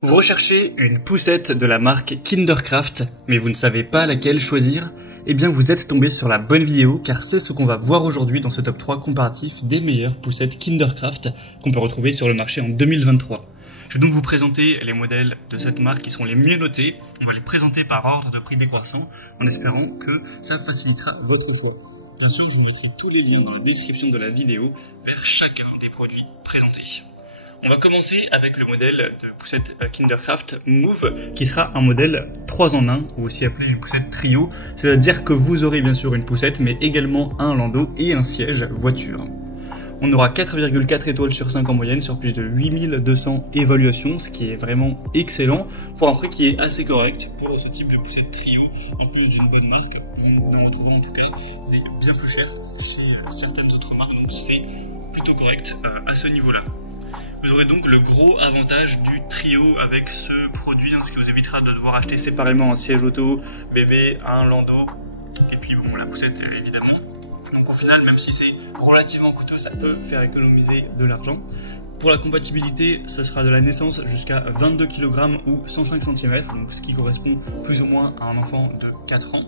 Vous recherchez une poussette de la marque Kindercraft, mais vous ne savez pas laquelle choisir? Eh bien vous êtes tombé sur la bonne vidéo, car c'est ce qu'on va voir aujourd'hui dans ce top 3 comparatif des meilleures poussettes Kindercraft qu'on peut retrouver sur le marché en 2023. Je vais donc vous présenter les modèles de cette marque qui seront les mieux notés. On va les présenter par ordre de prix décroissant, en espérant que ça facilitera votre choix. Bien sûr, je vous mettrai tous les liens dans la description de la vidéo vers chacun des produits présentés. On va commencer avec le modèle de poussette Kindercraft Move, qui sera un modèle 3 en 1, ou aussi appelé une poussette trio, c'est-à-dire que vous aurez bien sûr une poussette, mais également un landau et un siège voiture. On aura 4,4 étoiles sur 5 en moyenne sur plus de 8200 évaluations, ce qui est vraiment excellent pour un prix qui est assez correct pour ce type de poussette trio, en plus d'une bonne marque. On en trouvera en tout cas des bien plus chères chez certaines autres marques, donc c'est plutôt correct à ce niveau-là. Vous aurez donc le gros avantage du trio avec ce produit, ce qui vous évitera de devoir acheter séparément un siège auto, bébé, un landau, et puis bon, la poussette évidemment. Donc au final, même si c'est relativement coûteux, ça peut faire économiser de l'argent. Pour la compatibilité, ce sera de la naissance jusqu'à 22 kg ou 105 cm, donc ce qui correspond plus ou moins à un enfant de 4 ans.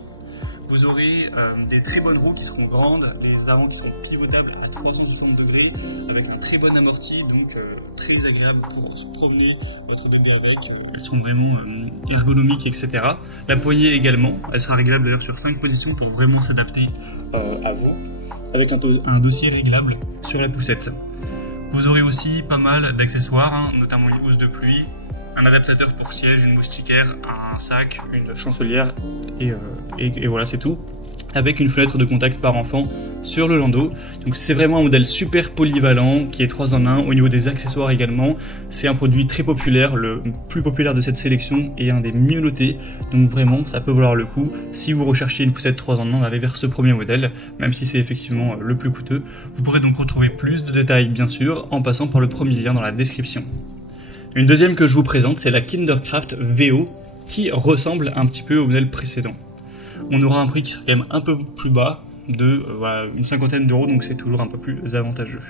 Vous aurez des très bonnes roues qui seront grandes, les avants qui seront pivotables à 360 degrés avec un très bon amorti, donc très agréable pour se promener votre bébé avec. Elles sont vraiment ergonomiques, etc. La poignée également, elle sera réglable d'ailleurs sur 5 positions pour vraiment s'adapter à vous, avec un dossier réglable sur la poussette. Vous aurez aussi pas mal d'accessoires, notamment une housse de pluie, un adaptateur pour siège, une moustiquaire, un sac, une chancelière et voilà, c'est tout. Avec une fenêtre de contact par enfant sur le landau. Donc c'est vraiment un modèle super polyvalent qui est 3 en 1 au niveau des accessoires également. C'est un produit très populaire, le plus populaire de cette sélection et un des mieux notés. Donc vraiment ça peut valoir le coup. Si vous recherchez une poussette 3 en 1, allez vers ce premier modèle, même si c'est effectivement le plus coûteux. Vous pourrez donc retrouver plus de détails bien sûr en passant par le premier lien dans la description. Une deuxième que je vous présente, c'est la Kindercraft VO, qui ressemble un petit peu au modèle précédent. On aura un prix qui sera quand même un peu plus bas, de une cinquantaine d'euros, donc c'est toujours un peu plus avantageux.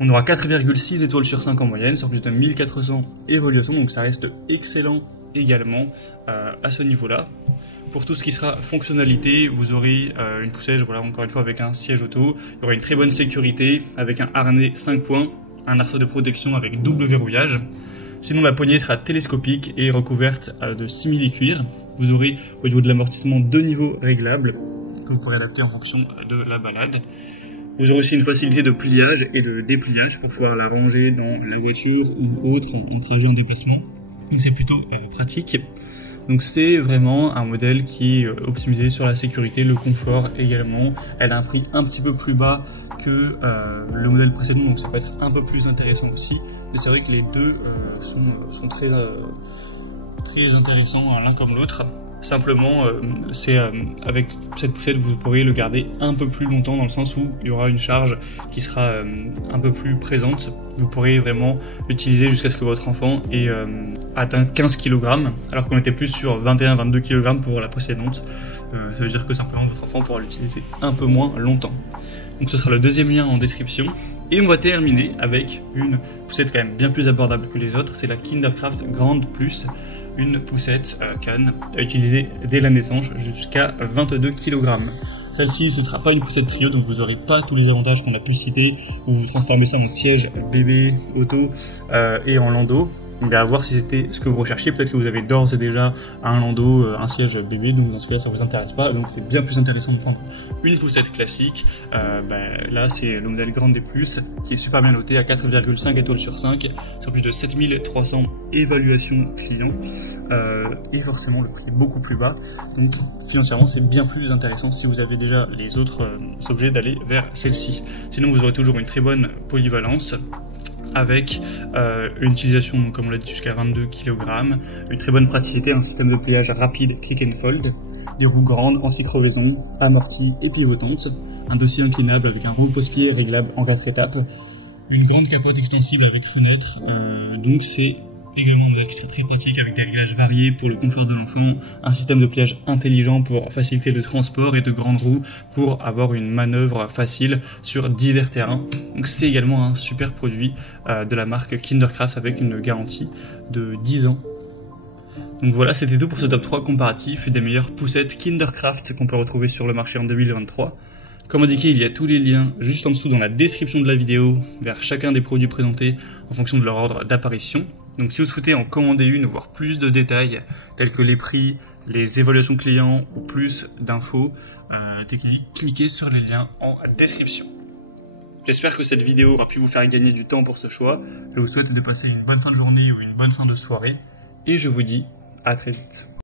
On aura 4,6 étoiles sur 5 en moyenne, sur plus de 1400 évaluations, donc ça reste excellent également à ce niveau-là. Pour tout ce qui sera fonctionnalité, vous aurez une poussette, encore une fois avec un siège auto, il y aura une très bonne sécurité, avec un harnais 5 points, un arceau de protection avec double verrouillage. Sinon la poignée sera télescopique et recouverte de simili-cuir. Vous aurez au niveau de l'amortissement 2 niveaux réglables que vous pourrez adapter en fonction de la balade. Vous aurez aussi une facilité de pliage et de dépliage pour pouvoir la ranger dans la voiture ou autre en trajet en déplacement. Donc c'est plutôt pratique. Donc c'est vraiment un modèle qui est optimisé sur la sécurité, le confort également. Elle a un prix un petit peu plus bas que le modèle précédent, donc ça peut être un peu plus intéressant aussi. Mais c'est vrai que les deux sont très intéressants l'un comme l'autre. Simplement, avec cette poussette, vous pourrez le garder un peu plus longtemps dans le sens où il y aura une charge qui sera un peu plus présente. Vous pourrez vraiment l'utiliser jusqu'à ce que votre enfant ait atteint 15 kg, alors qu'on était plus sur 21-22 kg pour la précédente. Ça veut dire que simplement votre enfant pourra l'utiliser un peu moins longtemps. Donc ce sera le deuxième lien en description. Et on va terminer avec une poussette quand même bien plus abordable que les autres. C'est la Kindercraft Grande Plus, une poussette canne à utiliser dès la naissance jusqu'à 22 kg. Celle-ci, ce ne sera pas une poussette trio, donc vous n'aurez pas tous les avantages qu'on a pu citer, où vous transformez ça en siège, bébé, auto et en landau. Donc à voir si c'était ce que vous recherchiez, peut-être que vous avez d'ores et déjà un landau, un siège bébé, donc dans ce cas-là ça vous intéresse pas, donc c'est bien plus intéressant de prendre une poussette classique. Là c'est le modèle Grande des Plus, qui est super bien noté à 4,5 étoiles sur 5, sur plus de 7300 évaluations clients, et forcément le prix est beaucoup plus bas, donc financièrement c'est bien plus intéressant si vous avez déjà les autres objets d'aller vers celle-ci. Sinon vous aurez toujours une très bonne polyvalence, avec une utilisation, comme on l'a dit, jusqu'à 22 kg, une très bonne praticité, un système de pliage rapide click and fold, des roues grandes, anti-crevaison, amorties et pivotantes, un dossier inclinable avec un repose-pied réglable en 4 étapes, une grande capote extensible avec fenêtre, donc c'est Également un modèle qui sera très pratique avec des réglages variés pour le confort de l'enfant, un système de pliage intelligent pour faciliter le transport et de grandes roues pour avoir une manœuvre facile sur divers terrains. Donc c'est également un super produit de la marque Kindercraft avec une garantie de 10 ans. Donc voilà, c'était tout pour ce top 3 comparatif des meilleures poussettes Kindercraft qu'on peut retrouver sur le marché en 2023. Comme indiqué, il y a tous les liens juste en dessous dans la description de la vidéo vers chacun des produits présentés en fonction de leur ordre d'apparition. Donc si vous souhaitez en commander une ou voir plus de détails tels que les prix, les évaluations clients ou plus d'infos techniques, cliquez sur les liens en description. J'espère que cette vidéo aura pu vous faire gagner du temps pour ce choix. Je vous souhaite de passer une bonne fin de journée ou une bonne fin de soirée et je vous dis à très vite.